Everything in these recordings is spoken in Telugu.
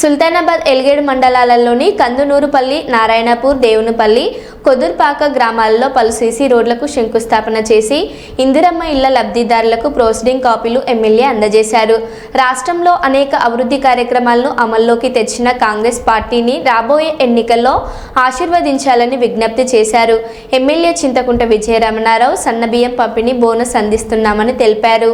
సుల్తానాబాద్ ఎల్గేడు మండలాలలోని కందునూరుపల్లి, నారాయణపూర్, దేవునిపల్లి, కొదుర్పాక గ్రామాలలో పలు సీసీ రోడ్లకు శంకుస్థాపన చేసి ఇందిరమ్మ ఇళ్ల లబ్ధిదారులకు ప్రోసీడింగ్ కాపీలు ఎమ్మెల్యే అందజేశారు. రాష్ట్రంలో అనేక అభివృద్ధి కార్యక్రమాలను అమల్లోకి తెచ్చిన కాంగ్రెస్ పార్టీని రాబోయే ఎన్నికల్లో ఆశీర్వదించాలని విజ్ఞప్తి చేశారు. ఎమ్మెల్యే చింతకుంట విజయరమణారావు సన్నబియ్యం పంపిణీ బోనస్ అందిస్తున్నామని తెలిపారు.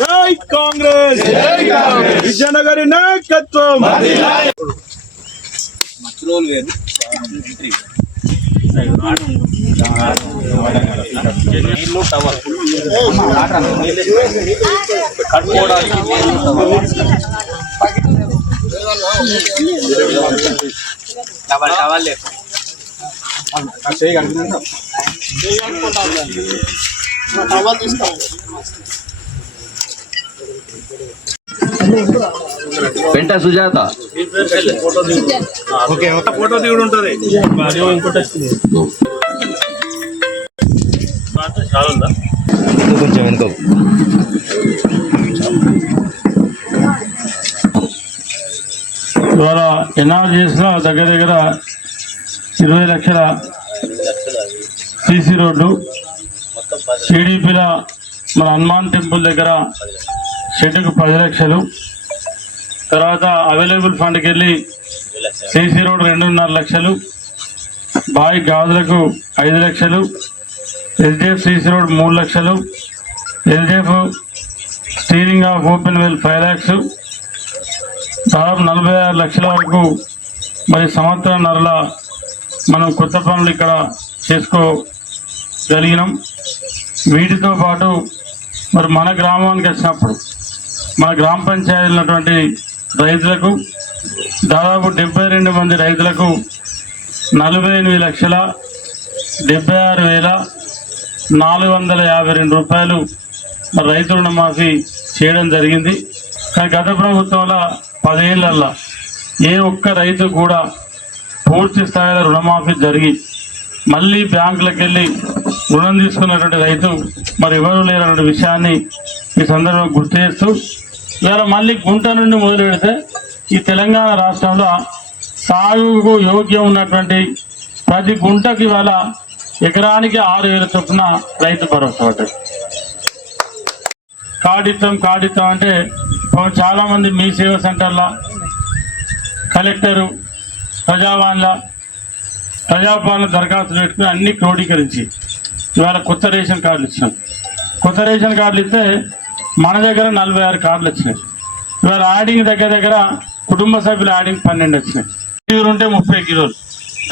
జై కాంగ్రెస్ విజయనగరి నాయకత్వం. పెంట సుజాత ఫోటో దిగుడు ఉంటుంది. కొంచెం వెనుక ఇవాళ ఎన్ఆర్ చేసిన దగ్గర 20 లక్షల సీసీ రోడ్డు, టీడీపీల మన హనుమాన్ టెంపుల్ దగ్గర షెడ్డుకు 10 లక్షలు, తర్వాత అవైలబుల్ ఫండ్కి వెళ్ళి సీసీ రోడ్ 2.5 లక్షలు, బాయి గాజులకు 5 లక్షలు, ఎస్డిఎఫ్ సీసీ రోడ్ 3 లక్షలు, SDF steering of open well 5 lakhs, దాదాపు 46 లక్షల వరకు మరి సంవత్సరంన్నరల మనం కొత్త పనులు ఇక్కడ చేసుకోగలిగినాం. వీటితో పాటు మరి మన గ్రామానికి వచ్చినప్పుడు మన గ్రామ పంచాయతీలో ఉన్నటువంటి రైతులకు దాదాపు 72 మంది రైతులకు 48,76,452 రూపాయలు రైతు రుణమాఫీ చేయడం జరిగింది. కానీ గత ప్రభుత్వంలో 10 ఏళ్లలో ఏ ఒక్క రైతు కూడా పూర్తి స్థాయిలో రుణమాఫీ జరిగి మళ్ళీ బ్యాంకులకు వెళ్ళి రుణం తీసుకున్నటువంటి రైతు మరి ఎవరు లేరన్న విషయాన్ని ఈ సందర్భంగా గుర్తు చేస్తూ, ఇవాళ మళ్ళీ గుంట నుండి మొదలు పెడితే ఈ తెలంగాణ రాష్ట్రంలో సాగుకు యోగ్యం ఉన్నటువంటి ప్రతి గుంటకి ఇవాళ ఎకరానికి 6,000 చొప్పున రైతు భరోసా పడ్డది. కాడితం అంటే చాలామంది మీ సేవా సెంటర్ల, కలెక్టరు, ప్రజాపాలన దరఖాస్తులు పెట్టుకుని అన్ని క్రోడీకరించి ఇవాళ కొత్త రేషన్ కార్డులు ఇచ్చినాం. కొత్త రేషన్ కార్డులు ఇస్తే మన దగ్గర 46 కార్డులు వచ్చినాయి. ఇవాళ యాడింగ్ దగ్గర కుటుంబ సభ్యుల యాడింగ్ 12 వచ్చినాయి. కిలోలు ఉంటే 30 కిలోలు.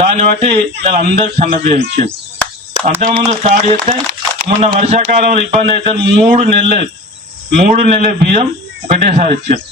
దాన్ని బట్టి ఇలా అందరికి సన్నబియ్యం ఇచ్చేది. అంతకుముందు స్టార్ట్ చేస్తే మొన్న వర్షాకాలంలో ఇబ్బంది అయితే 3 నెలల బియ్యం ఒకటేసారి ఇచ్చారు.